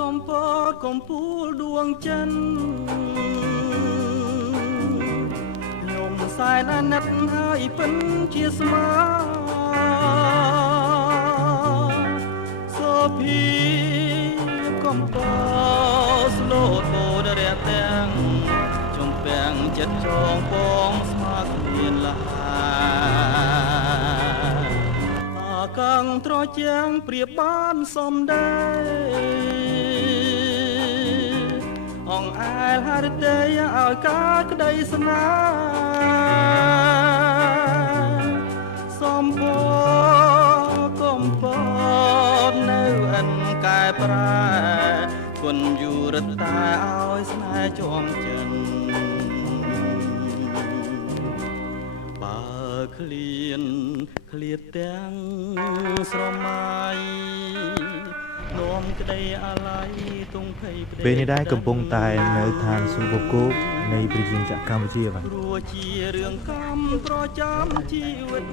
កំពតកំពូលដួងចិនខ្ញុំសែនអាណិតហើយពិនជាស្មាសូភីកំពតស្លូតបូនរះទាំងចំពាំងចិត្តចងបងស្មាគ្មានលហាកងត្រជាងព្រៀបបានសំដែងអងអែលហរិទេឲ្យកើតក្តីស្នេហ៍សំភកំពតនៅអិនកែប្រែគុណយូរតែឲ្យស្នេហ៍ជាប់ចិនបើឃ្លានឃ្លាតទាំងស្រមៃនាំក្តីអាល័យទងភ័យផ្ដេសពេលនេះដែរកំពុងតែនៅឋានសុខគោកនៃប្រជាជនកម្ពុជាបាទព្រោះជារឿងកម្មប្រចាំជីវិត